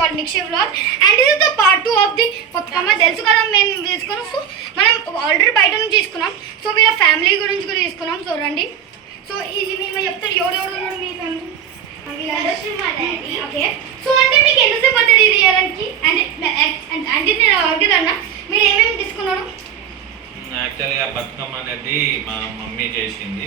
called Nikshay Vlog, and this is the part 2 of the Patkama. తెలుసు కదా మేము తీసుకున్నాం. సో మనం ఆల్రెడీ బయట నుంచి తీసుకున్నాం. సో వీళ్ళ ఫ్యామిలీ గురించి కూడా తీసుకున్నాం. సో రండి. సో ఇది మేము చెప్తారు ఎవరెవరు ఉన్నారు మీ ఫ్యామిలీ. ఓకే. సో అంటే మీకు ఎంతసేపు పడుతుంది ఇది చేయడానికి? అంటే నేను అడుగుతాను, మీరు ఏమేమి తీసుకున్నారు? యాక్చువల్గా బతుకమ్మ అనేది మా మమ్మీ చేసింది.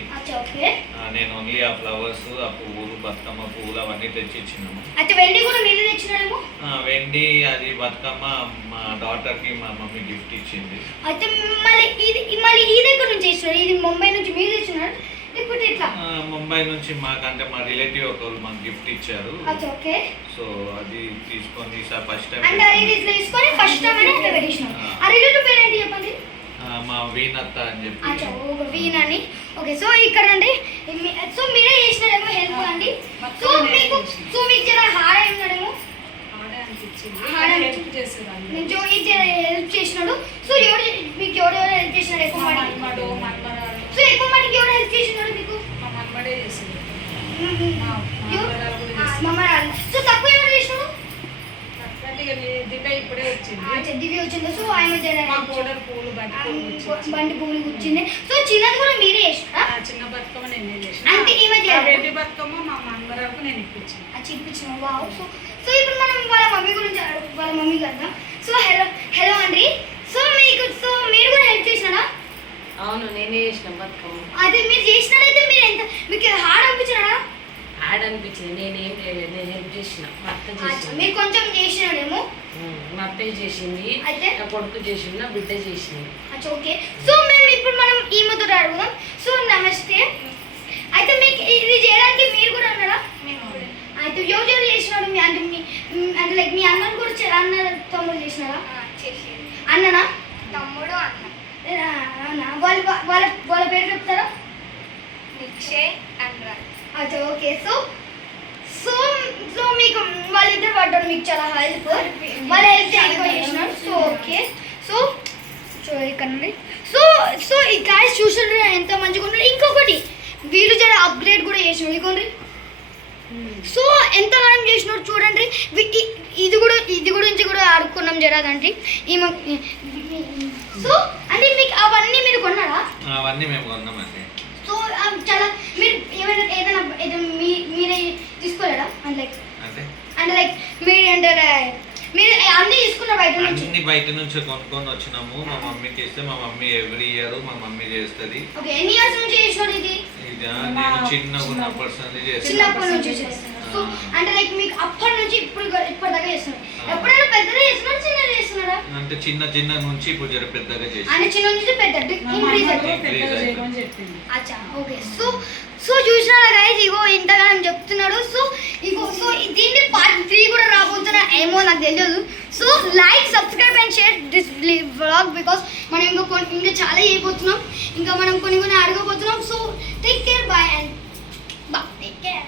నేను ఓన్లీ ఆ ఫ్లవర్స్, ఆ పువ్వులు, బతుకమ్మ పువ్వులు అవన్నీ తెచ్చి ఇచ్చినాము. అయితే వెండి కూడా మీరే తెచ్చినారేమో? వెండి అది బతుకమ్మ మా డాటర్ కి మా మమ్మీ గిఫ్ట్ ఇచ్చింది. అయితే మళ్ళీ ఇది ఎక్కడ నుంచి చేసినారు? ఇది ముంబై నుంచి మీరు తెచ్చినారు లేకపోతే ఇట్లా? ముంబై నుంచి మాకంటే మా రిలేటివ్ ఒకరు మాకు గిఫ్ట్ ఇచ్చారు. ఓకే. సో అది తీసుకొని ఫస్ట్ టైం అంటే ఇది తీసుకొని ఫస్ట్ టైం అని అట్లా పెట్టినారు. ఆ రిలేటివ్ పేరు ఏంటి చెప్పండి? మా వీణత్త అని చెప్పి. వీణ అని. ఓకే. సో ఇక్కడ అండి, సో మీరే చేసినారేమో హెల్ప్ అండి. సో మీకు జర హారం ఏమన్నాడేమో, హెల్ప్ చేసినాడు. సో మీకు ఎవరెవరు హెల్ప్ చేసినారు ఎక్కువ? సో ఎక్కువ మటుకు ఎవరు హెల్ప్ చేసినాడు మీకు? మమ్మరాలు. సో తక్కువ ఎవరు చేసినాడు? ఇప్పుడే వచ్చింది. దివ్య వచ్చింది. సో ఆయన బండి పువ్వులు కూర్చుంది. సో చిన్నది కూడా మీరే చేసినారా? చిన్న బతుకమ్మ నేనే చేసిన. అంటే వెండి బతుకమ్మ మా మనవరాలకు నేను ఇప్పించాను. ఇప్పించిన. వావ్. సో ఇప్పుడు మనం వాళ్ళ మమ్మీ గురించి వాళ్ళ మమ్మీ కదా. సో హలో అండి. సో మీరు కూడా హెల్ప్ చేసినారా? అవును, నేనే చేసిన బతుకమ్మ. అదే మీరు చేసినారైతే మీరు ఎంత మీకు హార్డ్ అనిపించినారా? హార్డ్ అనిపించింది. నేనేం చేయలేదు, నేను హెల్ప్ చేసిన. మా అత్త చేసింది. మీరు కొంచెం చేసినారేమో. మా అత్తయ్య చేసింది, అయితే నా కొడుకు చేసింది, నా బిడ్డ చేసింది. ఓకే. సో మేము ఇప్పుడు మనం ఈ మొదట అడుగుదాం. సో నమస్తే. అయితే మీకు ఇది చేయడానికి మీరు కూడా అన్నారా? అయితే ఎవరు చేసినాడు? అంటే లైక్ మీ అన్నను కూడా అన్న తమ్ముడు చేసినారా? అన్ననా? తమ్ముడు అన్న. వాళ్ళ పేరు చెప్తారా? నిక్షయ్ అనురాగ్. అయితే ఓకే. సో మీకు వాళ్ళిద్దరు పడ్డారు, మీకు చాలా హెల్ప్, వాళ్ళ హెల్ప్ ఎక్కువ చేసినారు. So okay. సో ఇక్కడ నుండి సో ఈ గాయస్ చూసారు ఎంత మంచిగా ఉన్నారు. ఇంకొకటి వీళ్ళు జర అప్గ్రేడ్ కూడా చేసినారు. ఇదిగోండి. సో ఎంత మనం చేసినారు చూడండి. ఇది గురించి కూడా ఆడుకున్నాం జరాదండి. సో అంటే మీకు అవన్నీ మీరు కొన్నారా? అవన్నీ మేము కొన్నామండి. సో చాలా మీరు ఏదైనా మీరే తీసుకోలేడా? అంటే లైక్ మీరు అన్నీ తీసుకున్నారు బయట నుంచి? అన్ని బయట నుంచి కొనుక్కొని వచ్చినాము. మా మమ్మీకి ఇస్తే మా మమ్మీ ఎవ్రీ ఇయర్ మా మమ్మీ చేస్తుంది. ఓకే. ఎన్ని ఇయర్స్ నుంచి చేసినారు ఇది? నేను చిన్నగా ఉన్నప్పటి నుంచి చేస్తాను. సో అంటే లైక్ మీకు అప్పటి నుంచి ఇప్పటిదాకా చేస్తున్నారు. ఎప్పుడైనా పెద్దగా చేస్తున్నారా చిన్నగా చేస్తున్నారా? అంటే చిన్న నుంచి ఇప్పుడు జర పెద్దగా చేసి. అంటే చిన్న నుంచి పెద్ద ఇంక్రీజ్ అవుతుంది. అచ్చా. ఓకే. సో చూసినారా గైస్, ఇగో ఇంతగానం చెప్తున్నాడు. సో దీన్ని పార్ట్ 3 కూడా రాబోతున్నా ఏమో నాకు తెలియదు. So like, subscribe and share this vlog because మనం ఇంకా చాలా చేయబోతున్నాం. ఇంకా మనం కొన్ని అడగబోతున్నాం. So take care, bye and take care.